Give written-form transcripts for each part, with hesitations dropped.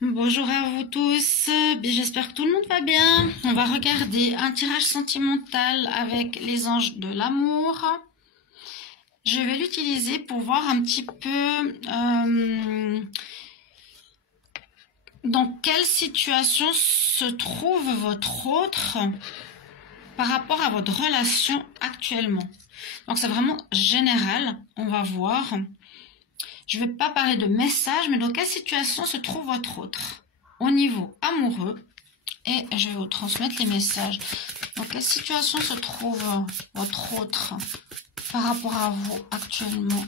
Bonjour à vous tous, j'espère que tout le monde va bien. On va regarder un tirage sentimental avec les anges de l'amour. Je vais l'utiliser pour voir un petit peu dans quelle situation se trouve votre autre par rapport à votre relation actuellement. Donc c'est vraiment général, on va voir. Je ne vais pas parler de message, mais dans quelle situation se trouve votre autre au niveau amoureux. Et je vais vous transmettre les messages. Dans quelle situation se trouve votre autre par rapport à vous actuellement?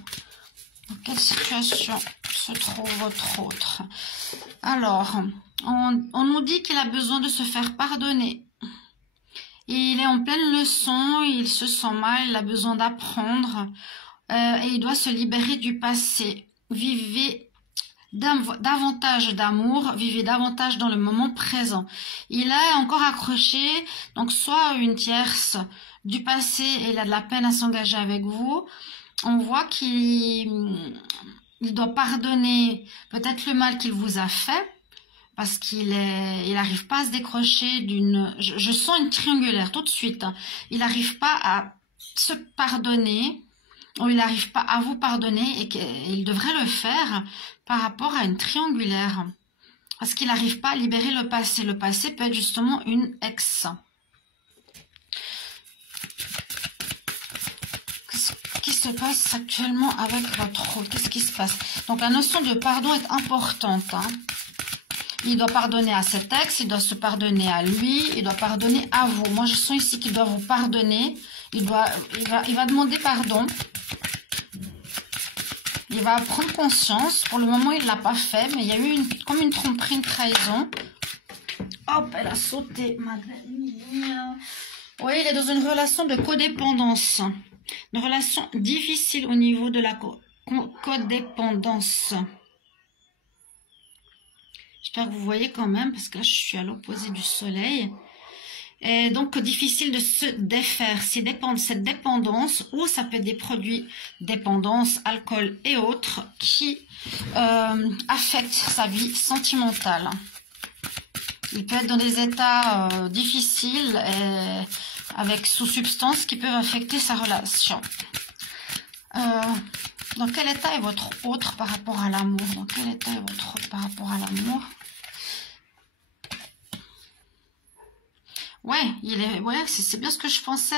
Dans quelle situation se trouve votre autre? Alors, on nous dit qu'il a besoin de se faire pardonner. Il est en pleine leçon, il se sent mal, il a besoin d'apprendre. Et il doit se libérer du passé. Vivez davantage d'amour, vivez davantage dans le moment présent. Il est encore accroché, donc soit une tierce du passé et il a de la peine à s'engager avec vous. On voit qu'il doit pardonner peut-être le mal qu'il vous a fait, parce qu'il n'arrive pas à se décrocher d'une... Je sens une triangulaire tout de suite. Hein. Il n'arrive pas à se pardonner, ou il n'arrive pas à vous pardonner, et qu'il devrait le faire par rapport à une triangulaire. Parce qu'il n'arrive pas à libérer le passé. Le passé peut être justement une ex. Qu'est-ce qui se passe actuellement avec votre autre? Qu'est-ce qui se passe? Donc la notion de pardon est importante. Hein. Il doit pardonner à cet ex, il doit se pardonner à lui, il doit pardonner à vous. Moi je sens ici qu'il doit vous pardonner. Il va demander pardon. Il va prendre conscience. Pour le moment, il ne l'a pas fait, mais il y a eu comme une tromperie, une trahison. Hop, elle a sauté, madame. Oui, il est dans une relation de codépendance. Une relation difficile au niveau de la codépendance. J'espère que vous voyez quand même, parce que là, je suis à l'opposé du soleil. Et donc, difficile de se défaire. C'est cette dépendance, ou ça peut être des produits dépendance, alcool et autres, qui affectent sa vie sentimentale. Il peut être dans des états difficiles, avec sous substances qui peuvent affecter sa relation. Dans quel état est votre autre par rapport à l'amour? Dans quel état est votre autre par rapport à l'amour? Ouais, c'est bien ce que je pensais.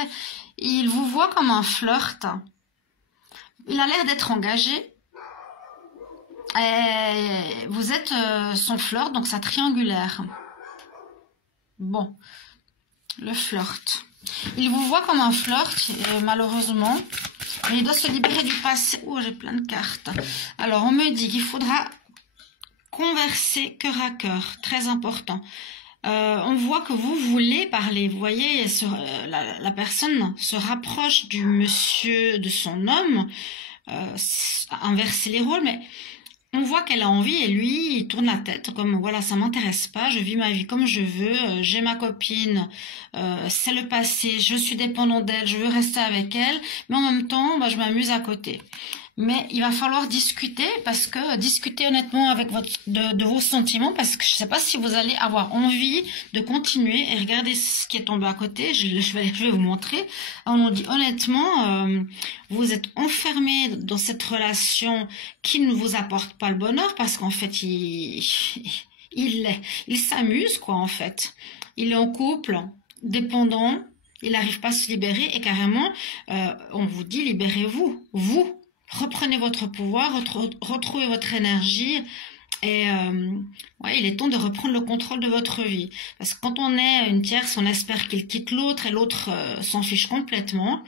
Il vous voit comme un flirt. Il a l'air d'être engagé. Et vous êtes son flirt, donc ça triangulaire. Bon, le flirt. Il vous voit comme un flirt, malheureusement. Mais il doit se libérer du passé. Oh, j'ai plein de cartes. Alors, on me dit qu'il faudra converser cœur à cœur. Très important. On voit que vous voulez parler, vous voyez, la personne se rapproche du monsieur, de son homme, inverser les rôles, mais on voit qu'elle a envie et lui, il tourne la tête, comme voilà, ça m'intéresse pas, je vis ma vie comme je veux, j'ai ma copine, c'est le passé, je suis dépendant d'elle, je veux rester avec elle, mais en même temps, je m'amuse à côté. Mais il va falloir discuter, parce que discuter honnêtement avec de vos sentiments, parce que je ne sais pas si vous allez avoir envie de continuer. Et regardez ce qui est tombé à côté, je vais vous montrer. On nous dit honnêtement, vous êtes enfermé dans cette relation qui ne vous apporte pas le bonheur, parce qu'en fait, il s'amuse, quoi, en fait. Il est en couple, dépendant, il n'arrive pas à se libérer, et carrément, on vous dit, libérez-vous, vous. Reprenez votre pouvoir, retrouvez votre énergie et il est temps de reprendre le contrôle de votre vie. Parce que quand on est une tierce, on espère qu'il quitte l'autre et l'autre s'en fiche complètement.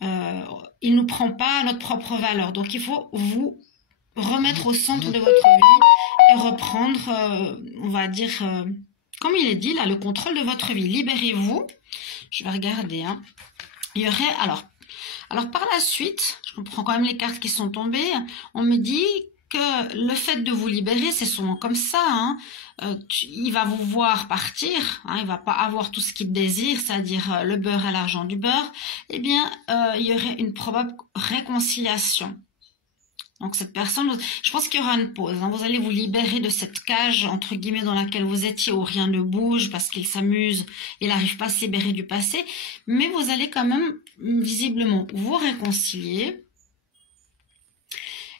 Il ne nous prend pas notre propre valeur. Donc il faut vous remettre au centre de votre vie et reprendre, on va dire, comme il est dit là, le contrôle de votre vie. Libérez-vous. Je vais regarder. Hein. Il y aurait... Alors par la suite, je comprends quand même les cartes qui sont tombées, on me dit que le fait de vous libérer, c'est souvent comme ça, hein, il va vous voir partir, hein, il va pas avoir tout ce qu'il désire, c'est-à-dire le beurre et l'argent du beurre, eh bien il y aurait une probable réconciliation. Donc cette personne, je pense qu'il y aura une pause. Hein. Vous allez vous libérer de cette cage, entre guillemets, dans laquelle vous étiez, où rien ne bouge, parce qu'il s'amuse, il n'arrive pas à se libérer du passé. Mais vous allez quand même, visiblement, vous réconcilier.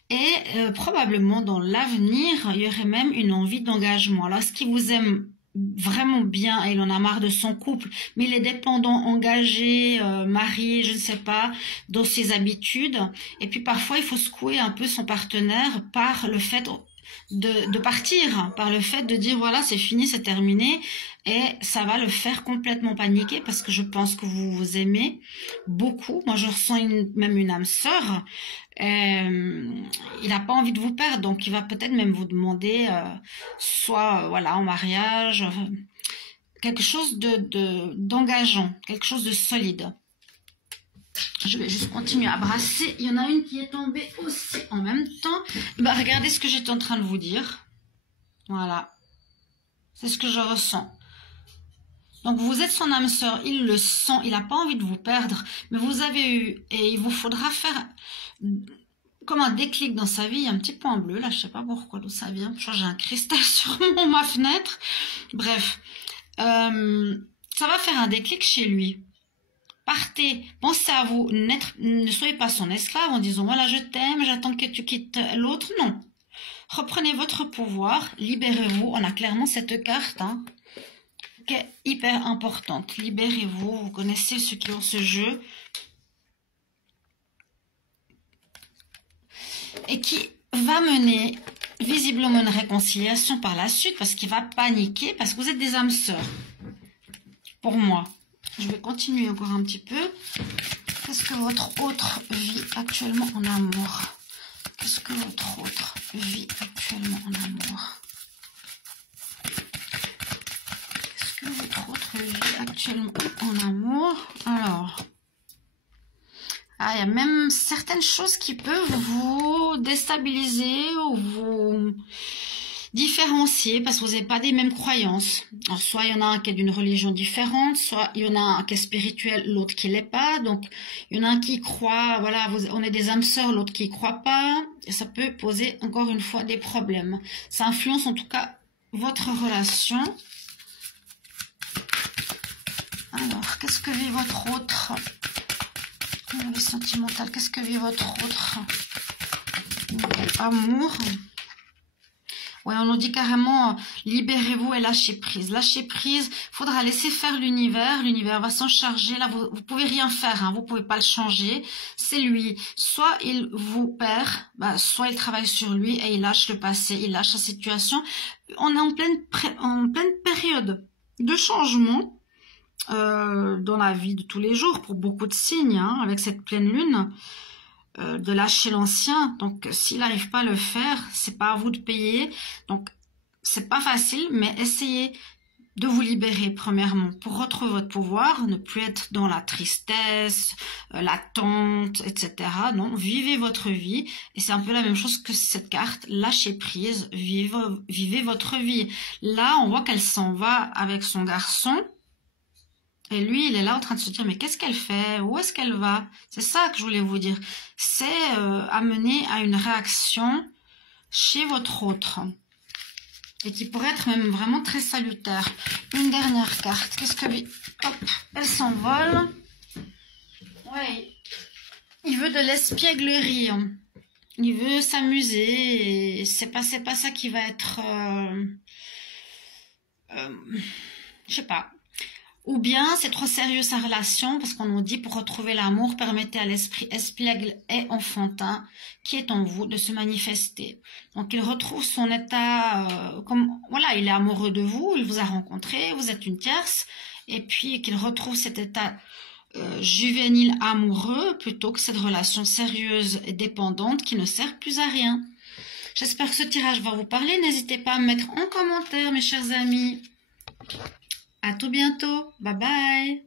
Et probablement, dans l'avenir, il y aurait même une envie d'engagement. Alors, ce qui vous aime vraiment bien, et il en a marre de son couple, mais il est dépendant, engagé, marié, je ne sais pas, dans ses habitudes. Et puis parfois, il faut secouer un peu son partenaire par le fait de partir, par le fait de dire voilà, c'est fini, c'est terminé, et ça va le faire complètement paniquer parce que je pense que vous vous aimez beaucoup. Moi, je ressens même une âme sœur. Il n'a pas envie de vous perdre, donc il va peut-être même vous demander soit voilà en mariage, quelque chose d'engageant, quelque chose de solide. Je vais juste continuer à brasser. Il y en a une qui est tombée aussi en même temps. Bah, regardez ce que j'étais en train de vous dire. Voilà. C'est ce que je ressens. Donc, vous êtes son âme sœur. Il le sent. Il n'a pas envie de vous perdre. Mais vous avez eu, et il vous faudra faire comme un déclic dans sa vie. Il y a un petit point bleu. Là, je ne sais pas pourquoi, d'où ça vient. Je crois que j'ai un cristal sur ma fenêtre. Bref. Ça va faire un déclic chez lui. Partez, pensez à vous, ne soyez pas son esclave en disant voilà je t'aime, j'attends que tu quittes l'autre. Non, reprenez votre pouvoir, libérez-vous. On a clairement cette carte hein, qui est hyper importante. Libérez-vous, vous connaissez ceux qui ont ce jeu et qui va mener visiblement une réconciliation par la suite parce qu'il va paniquer parce que vous êtes des âmes sœurs. Pour moi. Je vais continuer encore un petit peu. Qu'est-ce que votre autre vit actuellement en amour? Qu'est-ce que votre autre vit actuellement en amour? Qu'est-ce que votre autre vit actuellement en amour? Alors, il y a même certaines choses qui peuvent vous déstabiliser ou vous différencier parce que vous n'avez pas des mêmes croyances. Alors, soit il y en a un qui est d'une religion différente, soit il y en a un qui est spirituel, l'autre qui l'est pas. Donc, il y en a un qui croit, voilà, on est des âmes sœurs, l'autre qui croit pas. Et ça peut poser encore une fois des problèmes. Ça influence en tout cas votre relation. Alors, qu'est-ce que vit votre autre? Le sentimental, qu'est-ce que vit votre autre? Amour. Ouais, on nous dit carrément, libérez-vous et lâchez prise. Lâchez prise, faudra laisser faire l'univers. L'univers va s'en charger. Là, vous pouvez rien faire, hein, vous pouvez pas le changer. C'est lui. Soit il vous perd, soit il travaille sur lui et il lâche le passé, il lâche la situation. On est en pleine période de changement dans la vie de tous les jours pour beaucoup de signes, hein, avec cette pleine lune. De lâcher l'ancien, donc s'il n'arrive pas à le faire, c'est pas à vous de payer, donc c'est pas facile, mais essayez de vous libérer premièrement pour retrouver votre pouvoir, ne plus être dans la tristesse, l'attente, etc. Non, vivez votre vie, et c'est un peu la même chose que cette carte, lâchez prise, vivez votre vie. Là, on voit qu'elle s'en va avec son garçon, et lui, il est là en train de se dire, mais qu'est-ce qu'elle fait? Où est-ce qu'elle va? C'est ça que je voulais vous dire. C'est amener à une réaction chez votre autre. Et qui pourrait être même vraiment très salutaire. Une dernière carte. Qu'est-ce que... Hop, elle s'envole. Ouais. Il veut de l'espièglerie. Il veut s'amuser. Et c'est pas ça qui va être... je sais pas. Ou bien c'est trop sérieux sa relation parce qu'on nous dit pour retrouver l'amour, permettez à l'esprit espiègle et enfantin qui est en vous de se manifester. Donc il retrouve son état comme voilà, il est amoureux de vous, il vous a rencontré, vous êtes une tierce, et puis qu'il retrouve cet état juvénile amoureux plutôt que cette relation sérieuse et dépendante qui ne sert plus à rien. J'espère que ce tirage va vous parler. N'hésitez pas à me mettre en commentaire, mes chers amis. À tout bientôt. Bye bye.